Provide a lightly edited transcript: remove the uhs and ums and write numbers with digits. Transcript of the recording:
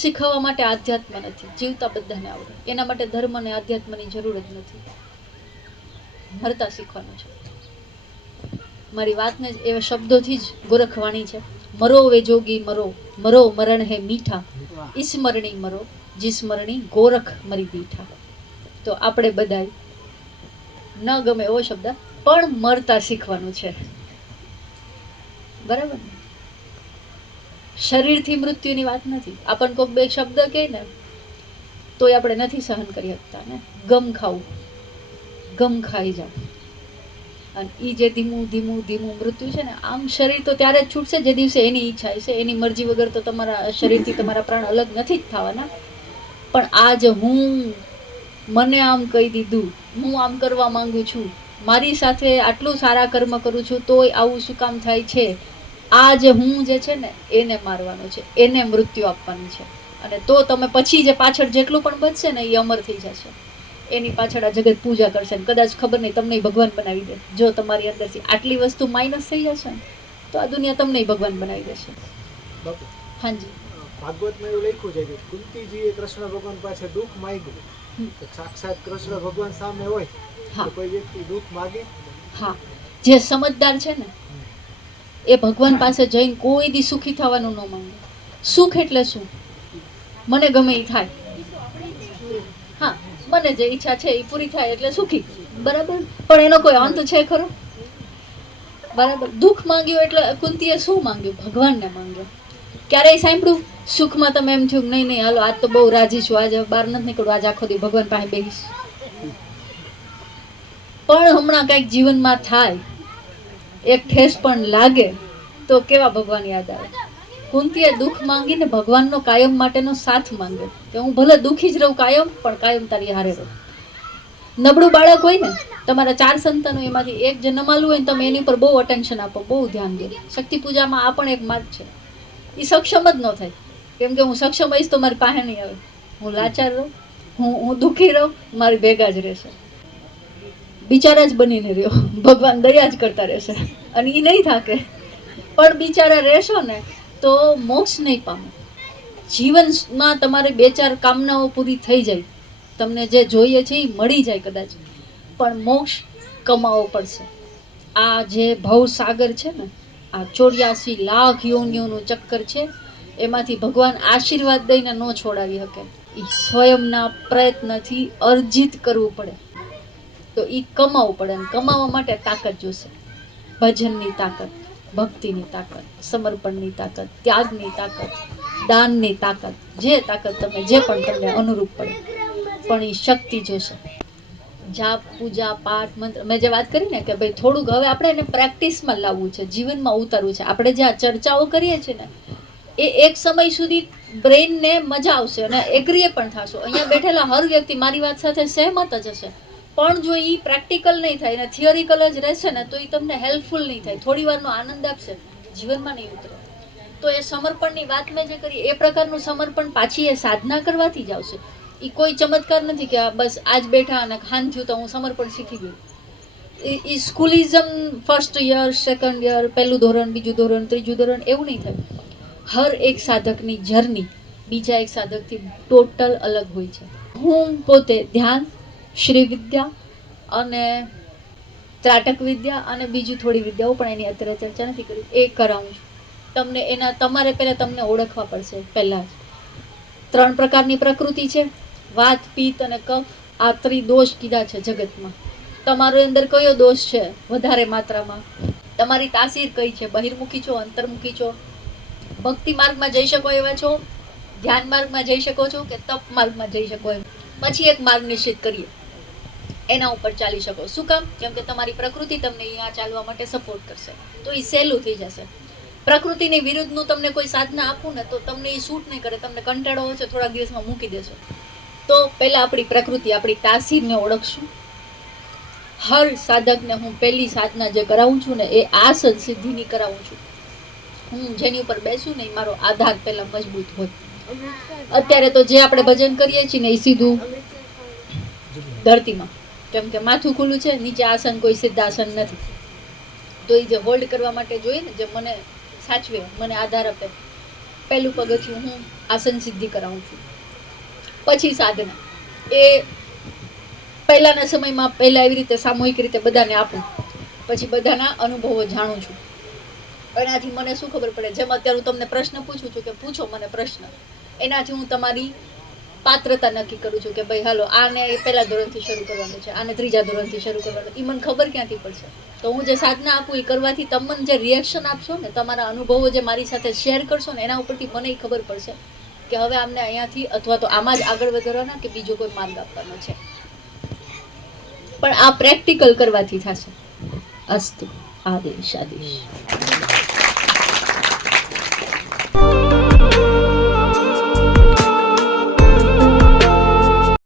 શીખવવા માટે આધ્યાત્મ નથી, જીવતા બધાને આવડે, એના માટે ધર્મ અને આધ્યાત્મની જરૂર જ નથી, મરતા શીખવાનું છે. મારી વાતને જ એવા શબ્દોથી જ ગોરખવાણી છે, મરો વે જોગી મરો, મરો મરણ હે મીઠા, ઈસ મરણી મરો, જીસ મરણી ગોરખ મરી દીઠા. તો આપણે બધાય ન ગમે એવો શબ્દ પણ મરતા શીખવાનું છે, બરાબર ને? શરીરથી મૃત્યુની વાત નથી. આપણને કોઈક બે શબ્દ કહે ને તોય આપણે નથી સહન કરી શકતા ને. ગમ ખાવું, ગમ ખાઈ જાવ, અને એ જે ધીમું ધીમું ધીમું મૃત્યુ છે ને, આમ શરીર તો ત્યારે જ છૂટશે જે દિવસે એની ઈચ્છા હશે. એની મરજી વગર તો તમારા શરીરથી તમારા પ્રાણ અલગ નથી જ થવાના. પણ આજ હું મને આમ કહી દીધું, હું આમ કરવા માંગુ છું, મારી સાથે આટલું સારા કર્મ કરું છું તોય આવું શું કામ થાય છે, આ જે હું જે છે ને એને મારવાનું છે, એને મૃત્યુ આપવાની છે. અને તો તમે પછી જે પાછળ જેટલું પણ બચશે ને એ અમર થઈ જશે. એની પાછળ આ જગત પૂજા કરશે ને કદાચ ખબર નહીં તમને ભગવાન બનાવી દે. જો તમારી અંદરથી આટલી વસ્તુ માઇનસ થઈ જશે ને તો આ દુનિયા તમને ભગવાન બનાવી દેશે. હાજી, ભાગવતમાં એવું લખ્યું છે કે કુંતીજીએ કૃષ્ણ ભગવાન પાસે દુઃખ માંગ્યું, તો સાક્ષાત કૃષ્ણ ભગવાન સામે હોય તો કોઈ વ્યક્તિ દુઃખ માંગે? હા, જે સમજદાર છે ને એ ભગવાન પાસે જઈને કોઈ દી સુખી થવાનું ન માંગે. સુખ એટલે શું? મને ગમે એ થાય, હા, મને જે ઈચ્છા છે એ પૂરી થાય એટલે સુખી, બરાબર. પણ એનો કોઈ અંત છે ખરો? બરાબર. દુઃખ માંગ્યું એટલે કુંતીએ શું માંગ્યું? ભગવાનને માંગ્યો. ક્યારેય સાંભળ્યું સુખમાં તમે એમ થયું નહીં નહીં હાલો આજ તો બહુ રાજી છું, આજે બહાર નથી નીકળવું, આજે આખો દી ભગવાન પાસે બેસીશ? પણ હમણાં કંઈક જીવનમાં થાય, એક ઠેસ પણ લાગે તો કેવા ભગવાન યાદ આવે. કુંતીએ દુઃખ માંગીને ભગવાનનો કાયમ માટેનો સાથ માંગ્યો કે હું ભલે દુઃખી જ રહું કાયમ, પણ કાયમ તારી હારે રહું. નબળું બાળક હોય ને, તમારા 4 સંતાનો એમાંથી એક જે નમાલું હોય ને તમે એની પર બહુ અટેન્શન આપો, બહુ ધ્યાન દો. શક્તિ પૂજામાં આ પણ એક માર્ગ છે. એ સક્ષમ જ ન થાય, કેમ કે હું સક્ષમ હઈશ તો મારી પાસે નહીં આવે. હું લાચાર રહું, હું દુઃખી રહું, મારી ભેગા જ રહેશે. બિચારા જ બનીને રહ્યો, ભગવાન દયા જ કરતા રહેશે અને એ નહીં થાકે. પણ બિચારા રહેશો ને તો મોક્ષ નહીં પામે. જીવનમાં તમારે 2-4 કામનાઓ પૂરી થઈ જાય, તમને જે જોઈએ છે એ મળી જાય કદાચ, પણ મોક્ષ કમાવો પડશે. આ જે ભવસાગર છે ને, આ 84 લાખ યોનિઓનું ચક્કર છે, એમાંથી ભગવાન આશીર્વાદ દઈને ન છોડાવી શકે. એ સ્વયંના પ્રયત્નથી અર્જિત કરવું પડે. તો એ કમાવવું પડે, અને કમાવા માટે તાકાત જોશે. ભજનની તાકાત, ભક્તિની તાકાત, સમર્પણની તાકાત, ત્યાગની તાકાત, દાનની તાકાત, જે તાકાત તમે જે પણ તમને અનુરૂપ પડે, પણ એ શક્તિ જોશે. જાપ, પૂજા, પાઠ, મંત્ર, મેં જે વાત કરી ને કે ભાઈ થોડુંક હવે આપણે એને પ્રેક્ટિસમાં લાવવું છે, જીવનમાં ઉતારવું છે. આપણે જે આ ચર્ચાઓ કરીએ છીએ ને એ એક સમય સુધી બ્રેઇનને મજા આવશે અને એગ્રીએ પણ થશો. અહીંયા બેઠેલા હર વ્યક્તિ મારી વાત સાથે સહેમત જ હશે. પણ જો એ પ્રેક્ટિકલ નહીં થાય ને થિયોરિકલ જ રહેશે ને તો એ તમને હેલ્પફુલ નહીં થાય. થોડી વારનો આનંદ આપશે, જીવનમાં નહીં ઉતરે. તો એ સમર્પણની વાત મેં જે કરી એ પ્રકારનું સમર્પણ પાછી એ સાધના કરવાથી જ આવશે. એ કોઈ ચમત્કાર નથી કે બસ આજ બેઠા અને ખાન થયું તો હું સમર્પણ શીખી ગયું. એ સ્કૂલિઝમ ફર્સ્ટ યર, સેકન્ડ યર, પહેલું ધોરણ, બીજું ધોરણ, ત્રીજું ધોરણ એવું નહીં થાય. હર એક સાધકની જર્ની બીજા એક સાધકથી ટોટલ અલગ હોય છે. હું પોતે ધ્યાન, શ્રી વિદ્યા અને ત્રાટક વિદ્યા અને બીજી થોડી વિદ્યાઓ પણ એની અત્યારે ચર્ચા નથી કરી, એ કરાવું છું. તમને એના તમારે પહેલાં તમને ઓળખવા પડશે. પહેલાં જ 3 પ્રકારની પ્રકૃતિ છે, વાત, પિત્ત અને કફ. આ ત્રિદોષ કીધા છે જગતમાં. તમારી અંદર કયો દોષ છે વધારે માત્રામાં? તમારી તાસીર કઈ છે? બહિર્મુખી છો, અંતર્મુખી છો? ભક્તિ માર્ગમાં જઈ શકો એવા છો, ધ્યાન માર્ગમાં જઈ શકો છો કે તપ માર્ગમાં જઈ શકો એમ? પછી એક માર્ગ નિશ્ચિત કરીએ, એના ઉપર ચાલી શકો. શું કામ? કેમ કે તમારી પ્રકૃતિ તમને અહીંયા ચાલવા માટે સપોર્ટ કરશે, તો એ સહેલું થઈ જશે. પ્રકૃતિની વિરુદ્ધનું તમને કોઈ સાધના આપું ને તો તમને એ શૂટ નહીં કરે, તમને કંટાળો હશે, થોડા દિવસમાં મૂકી દેશો. તો પહેલાં આપણી પ્રકૃતિ, આપણી તાસીરને ઓળખશું. હર સાધકને હું પહેલી સાધના જે કરાવું છું ને એ આસન સિદ્ધિની કરાવું છું. હું જેની ઉપર બેસું ને એ મારો આધાર પહેલાં મજબૂત હોય. અત્યારે તો જે આપણે ભજન કરીએ છીએ ને એ સીધું ધરતીમાં, કેમ કે માથું ખુલ્લું છે, નીચે આસન કોઈ સિદ્ધાસન નથી. તો એ જે હોલ્ડ કરવા માટે જોઈએ ને, જે મને સાચવે, મને આધાર આપે, પહેલું પગથિયું હું આસન સિદ્ધિ કરાવું છું, પછી સાધના. એ પહેલાના સમયમાં પહેલા એવી રીતે સામૂહિક રીતે બધાને આપું, પછી બધાના અનુભવો જાણું છું. એનાથી મને શું ખબર પડે, જેમ અત્યારે હું તમને પ્રશ્ન પૂછું છું કે પૂછો મને પ્રશ્ન, એનાથી હું તમારી પાત્રતા નક્કી કરું છું કે ભાઈ હાલો આને પહેલા ધોરણથી શરૂ કરવાનું છે, આને ત્રીજા ધોરણથી શરૂ કરવાનું. એ મને ખબર ક્યાંથી પડશે? તો હું જે સાધના આપું એ કરવાથી તમને જે રિએક્શન આપશો ને, તમારા અનુભવો જે મારી સાથે શેર કરશો ને, એના ઉપરથી મને ખબર પડશે કે હવે આમને અહીંયાથી અથવા તો આમાં જ આગળ વધારવાના કે બીજો કોઈ માર્ગ આપવાનો છે. પણ આ પ્રેક્ટિકલ કરવાથી થશે. અસ્તુ. આદેશ.